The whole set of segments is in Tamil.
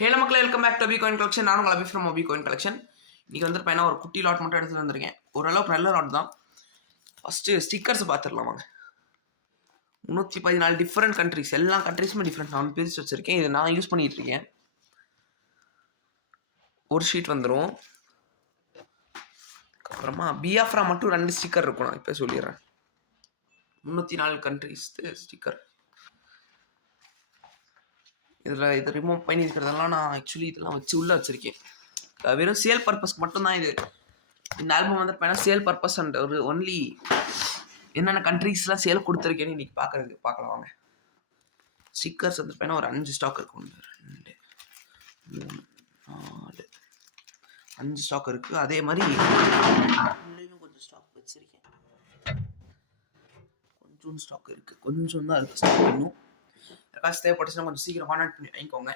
ஹேல மக்களே, welcome back to Abhi coin collection. நானும் உங்கள் Abhi from Abhi coin collection. இன்றைக்கி வந்து பையனா ஒரு குட்டி லாட் மட்டும் எடுத்துகிட்டு வந்திருக்கேன். ஓரளவுக்கு நல்ல லாட் தான். ஃபஸ்ட்டு ஸ்டிக்கர்ஸ் பார்த்துடலாம் வாங்க. 314 டிஃப்ரெண்ட் கண்ட்ரிஸ், எல்லா கண்ட்ரிஸுமே டிஃப்ரெண்ட். நான் பிரித்து வச்சுருக்கேன். இது நான் யூஸ் பண்ணிகிட்டு இருக்கேன். ஒரு ஷீட் வந்துடும். அப்புறமா பியாஃப்ரா மட்டும் 2 ஸ்டிக்கர் இருக்கும். நான் இப்போ சொல்லிடுறேன். 304 கண்ட்ரிஸ் ஸ்டிக்கர். இதில் இதை ரிமூவ் பண்ணி இருக்கிறதெல்லாம் நான் ஆக்சுவலி இதெல்லாம் வச்சு உள்ளே வச்சுருக்கேன். வெறும் சேல் பர்பஸ்க்கு மட்டும்தான் இது. இந்த ஆல்பம் வந்து பார்த்தீங்கன்னா சேல் பர்பஸ் அண்ட் ஒரு ஒன்லி என்னென்ன கண்ட்ரீஸ்லாம் சேல் கொடுத்துருக்கேன்னு இன்றைக்கி பார்க்கலாம் வாங்க. ஸ்டிக்கர்ஸ் வந்து பார்த்தீங்கன்னா ஒரு 5 ஸ்டாக் இருக்கும். 1 2 3 4 5 ஸ்டாக் இருக்குது. அதே மாதிரி கொஞ்சம் ஸ்டாக் வச்சுருக்கேன். கொஞ்சம் ஸ்டாக் இருக்குது. கொஞ்சம் தான் இருக்குது ஸ்டாக். இன்னும் காசு தேவைப்பட்டுச்சுன்னா கொஞ்சம் சீக்கிரம் கான்டாக்ட் பண்ணி வாங்கிக்கோங்க.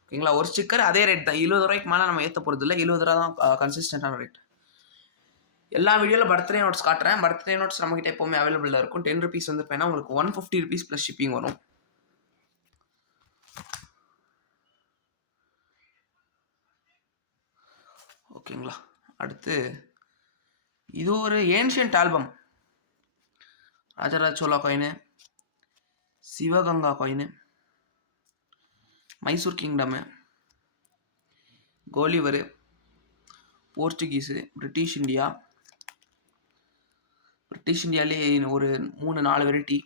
ஓகேங்களா? ஒரு ஸ்டிக்கர் அதே ரேட் தான். 20 ரூபாய்க்கு மேலே நம்ம ஏற்ற போகிறது இல்லை. 20 ரூபா தான் கன்சிஸ்டன்டான ரேட். எல்லா வீடியோவில் பர்த்டே நோட்ஸ் காட்டுறேன். பர்த்டே நோட்ஸ் நம்மகிட்ட எப்போவுமே அவைலபிளாக இருக்கும். 10 ருபீஸ் வந்து பார்த்தீங்கன்னா உங்களுக்கு 150 ருபீஸ் ப்ளஸ் ஷிப்பிங் வரும். ஓகேங்களா? அடுத்து இது ஒரு ancient album. Rajaraja Chola coin, Sivaganga coin, Mysore kingdom, கோலிவரு, போர்ச்சுகீஸு, பிரிட்டிஷ் இந்தியாவிலே ஒரு 3-4 வெரைட்டி.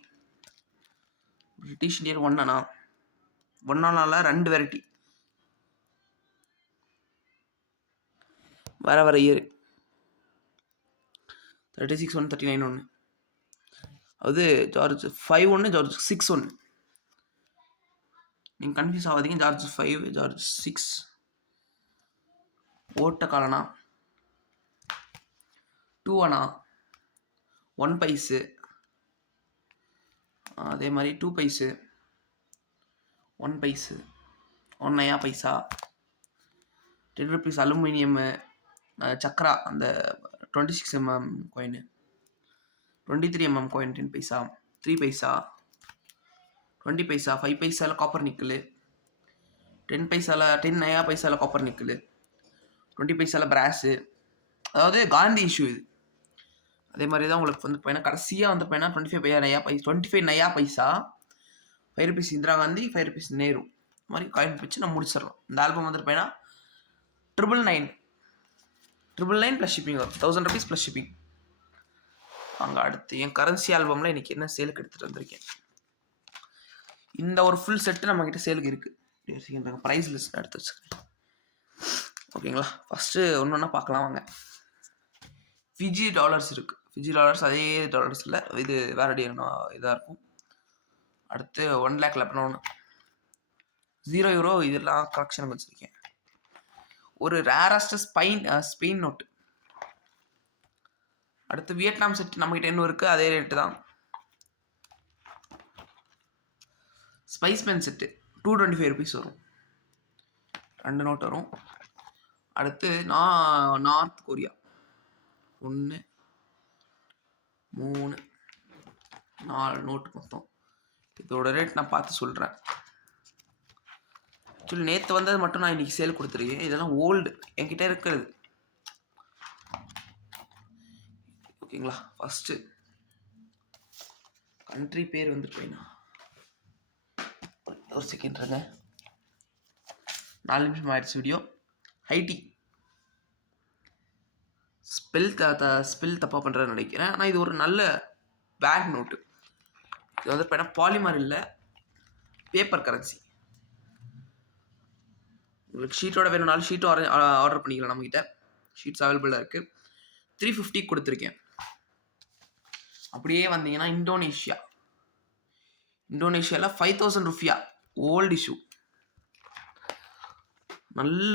பிரிட்டிஷ் இந்தியாவில் ஒன்னானால 2 வெரைட்டி. வர இயர் 36 1 39 1. அது ஜார்ஜ் 5 1, ஜார்ஜ் 6 1. நீங்கள் கன்ஃபியூஸ் ஆகாதீங்க. George 5, George 6. ஓட்ட காலனா 2 அணா, 1 பைசு, அதே மாதிரி 2 பைசு, 1 பைசு, 1 நயா பைசா, 10 ருபீஸ் அலுமினியமு, சக்ரா அந்த 26 mm காயின், 23 mm காயின் 10 பைசா, 3 பைசா, 20 பைசா, 5 பைசாவில் காப்பர் நிக்கல், 10 பைசாவில் 10 நயா பைசாவில் காப்பர் நிக்கல், 20 பைசாவில் பிராஸு. அதாவது காந்தி இஷ்யூ இது. அதே மாதிரி தான் உங்களுக்கு வந்து பார்த்தீங்கன்னா கடைசியாக வந்து பார்த்தீங்கன்னா 25 நயா பைசா, 5 ருபீஸ் இந்திரா காந்தி, 5 ருபீஸ் நேரு. இந்த மாதிரி காயின் வச்சு நம்ம முடிச்சிடலாம். இந்த ஆல்பம் வந்து பார்த்தீங்கன்னா 999 ப்ளஸ் ஷிப்பிங் வரும். 1000 ருபீஸ் ப்ளஸ் ஷிப்பிங். அங்கே அடுத்து என் கரன்சி ஆல்பமில் இன்றைக்கி என்ன சேலுக்கு எடுத்துகிட்டு வந்திருக்கேன். இந்த ஒரு ஃபுல் செட்டு நம்மக்கிட்ட சேலுக்கு இருக்குது. ப்ரைஸ் லிஸ்ட் எடுத்து வச்சுருக்கேன். ஓகேங்களா? ஃபஸ்ட்டு ஒன்று ஒன்றா பார்க்கலாம் வாங்க. ஃபிஜி டாலர்ஸ் இருக்குது. ஃபிஜி டாலர்ஸ் அதே டாலர்ஸ் இல்லை, இது வேறு இதாக இருக்கும். அடுத்து 1 lakh லெபனான், 0 euro இதெல்லாம் கலெக்ஷனுக்கு வச்சுருக்கேன். ஒரு ரேரஸ்ட் ஸ்பெயின் நோட்டு. அடுத்து வியட்நாம் செட் நம்மகிட்ட இன்னும் இருக்குது. அதே ரேட்டு தான். ஸ்பைஸ்மேன் செட்டு 225 ருபீஸ் வரும். 2 நோட் வரும். அடுத்து நார்த் கொரியா 1 3 4 நோட்டு மொத்தம். இதோட ரேட் நான் பார்த்து சொல்கிறேன். ஆக்சுவலி நேற்று வந்தது மட்டும் நான் இன்றைக்கி சேல் கொடுத்துருக்கேன். இதெல்லாம் ஓல்டு என்கிட்ட இருக்கிறது. ஓகேங்களா? ஃபஸ்ட்டு கண்ட்ரி பேர் வந்து போயினா ஒரு செகண்ட் இருங்க. 4 நிமிஷம் ஆயிடுச்சு வீடியோ. ஹைட்டி. ஸ்பெல் தப்பாக பண்ணுறேன்னு நினைக்கிறேன். ஆனால் இது ஒரு நல்ல பேங்க் நோட்டு. இது வந்து பார்த்தீங்கன்னா பாலிமர் இல்லை, பேப்பர் கரன்சி. உங்களுக்கு ஷீட்டோட வேணும்னாலும் ஷீட்டும் ஆர்டர் பண்ணிக்கலாம். நம்மக்கிட்ட ஷீட்ஸ் அவைலபிளாக இருக்குது. 350 கொடுத்துருக்கேன். அப்படியே வந்தீங்கன்னா இந்தோனேஷியாவில் 5000 ருபியா ஓல்டு இஷ்யூ. நல்ல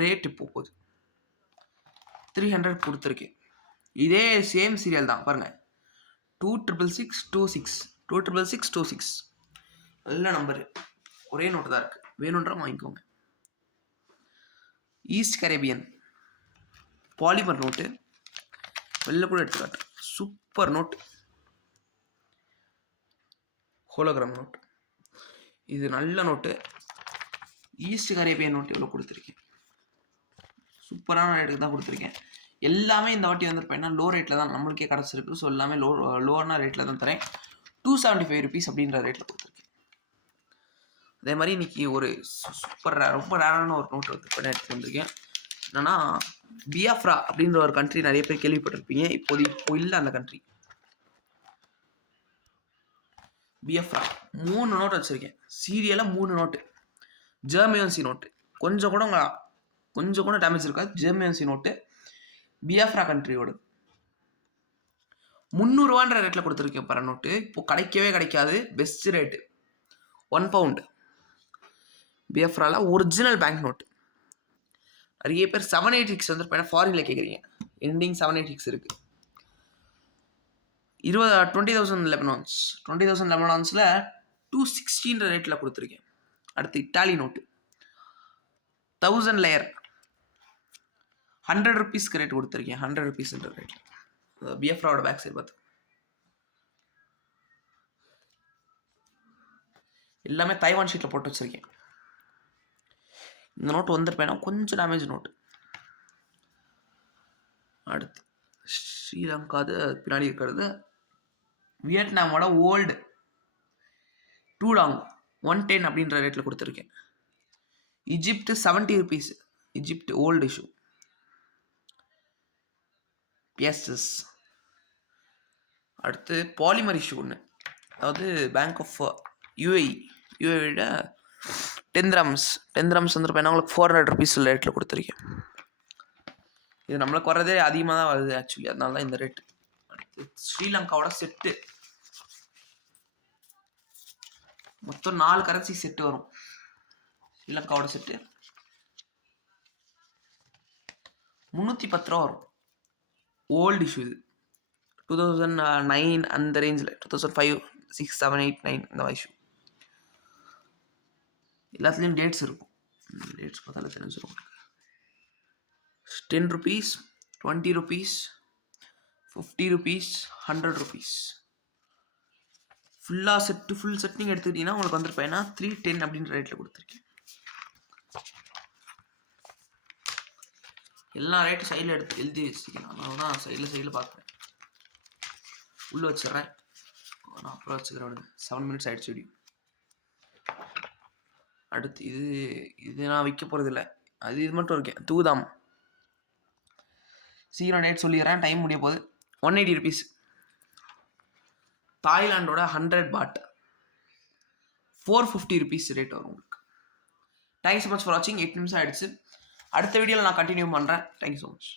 ரேட் இப்போ போகுது. 300 கொடுத்துருக்கேன். இதே சேம் சீரியல் தான் பாருங்கள். 26626 நல்ல நம்பரு. ஒரே நோட்டு தான் இருக்குது. வேணுன்ற வாங்கிக்கோங்க. East Caribbean polymer note. வெளில கூட எடுத்துக்காட்டு. Super note. Hologram note. இது நல்ல நோட்டு. ஈஸ்ட் அரேபியன் நோட் எவ்வளோ கொடுத்துருக்கேன், சூப்பரான ரேட்டுக்கு தான் கொடுத்துருக்கேன். எல்லாமே இந்த வாட்டி வந்து பார்த்தீங்கன்னா லோ ரேட்டில் தான் நம்மளுக்கே கிடச்சிருக்கு. ஸோ எல்லாமே லோவான ரேட்டில் தான் தரேன். 275 ருபீஸ் அப்படின்ற ரேட்டில் கொடுத்துருக்கேன். அதே மாதிரி இன்னைக்கு ஒரு ரொம்ப ரேரான ஒரு நோட் வந்து பண்ணி எடுத்துகிட்டு வந்திருக்கேன். என்னன்னா பியாஃப்ரா அப்படின்ற ஒரு கண்ட்ரி நிறைய பேர் கேள்விப்பட்டிருப்பீங்க. இப்போ இல்லை அந்த கண்ட்ரி. பியாஃப்ரா 3 நோட் வச்சுருக்கேன். சீரியலாக 3 நோட்டு. ஜெர்மன்சி நோட்டு கொஞ்சம் கூட டேமேஜ் இருக்காது. ஜெர்மன்சி நோட்டு பியாஃப்ரா கண்ட்ரியோட 300 ரூபான்ற ரேட்டில் கொடுத்துருக்கேன் பர நோட்டு. இப்போ கிடைக்காது. பெஸ்ட் ரேட்டு 1 பவுண்ட் பியாஃப்ரால ஒரிஜினல் பேங்க் நோட்டு. நிறைய பேர் 786 வந்து ஃபாரின்ல கேட்குறீங்க. எண்டிங் 786 இருக்கு. 20,000 லெபனான்ஸ் 216ன்ற ரேட்டில் கொடுத்துருக்கேன். அடுத்து இட்டாலி நோட்டு 1000 லேயர் 100 ருபீஸ்க்கு ரேட் கொடுத்துருக்கேன். 100 ருபீஸ்ன்ற ரேட்டில். பிஎஃப்ராவோட பேக் சைடு பார்த்து எல்லாமே தைவான் ஷீட்டில் போட்டு வச்சுருக்கேன். இந்த நோட்டு வந்துருப்பேன்னா கொஞ்சம் டேமேஜ் நோட்டு. அடுத்து ஸ்ரீலங்கா பின்னாடி இருக்கிறது வியட்நாமோட ஓல்டு 2 டாங் 110 அப்படின்ற ரேட்டில் கொடுத்துருக்கேன். Egypt 70 rupees. Egypt old issue. BSS. அடுத்து பாலிமர் இஷ்யூ ஒன்று, அதாவது பேங்க் ஆஃப் யூஏவிட 10 திரம்ஸ் வந்துருப்பேன். உங்களுக்கு 400 ருபீஸ் ரேட்டில் கொடுத்துருக்கேன். இது நம்மளுக்கு வர்றதே அதிகமாக தான் வருது ஆக்சுவலி, அதனால தான் இந்த ரேட்டு. அடுத்து ஸ்ரீலங்காவோட செட்டு மொத்தம் 4 கரன்சி செட்டு வரும். ஸ்ரீலங்காவோட செட்டு 310 ரூபா வரும். ஓல்டு இஷ்யூ இது. 2009 அந்த ரேஞ்சில், 2005, 6, 7, 8, 9 இந்த இஷ்யூ. எல்லாத்துலேயும் டேட்ஸ் இருக்கும். டேட்ஸ் பார்த்தாலே தெரிஞ்சிடும். 10 rupees, 20 rupees, 50 rupees, 100 rupees. Full set நீங்கள் எடுத்துக்கிட்டீங்கன்னா உங்களுக்கு வந்துருப்பேன்னா 310 அப்படின்ற ரேட்டில் கொடுத்துருக்கேன். எல்லா ரேட்டும் சைடில் எழுதி வச்சுருக்கேன். அதனால தான் சைடில் பார்க்குறேன். உள்ளே வச்சிட்றேன். நான் அப்புறம் வச்சுக்கிறேன். 7 மினிட்ஸ் ஆகிடுச்சு வீடியோ. அடுத்து இது நான் விற்க போகிறதில்ல. இது மட்டும் இருக்கேன். தூதாம் சீக்கிரம் டேட் சொல்லிடுறேன், டைம் முடிய போகுது. 180 ருபீஸ். தாய்லாண்டோட 100 பாட் 450 ருபீஸ் ரேட் வரும் உங்களுக்கு. தேங்க்ஸ் ஸோ மச் ஃபார் வாட்சிங். 8 நிமிஷம் ஆகிடுச்சு. அடுத்த வீடியோவில் நான் கண்டினியூ பண்ணுறேன். Thank you so much.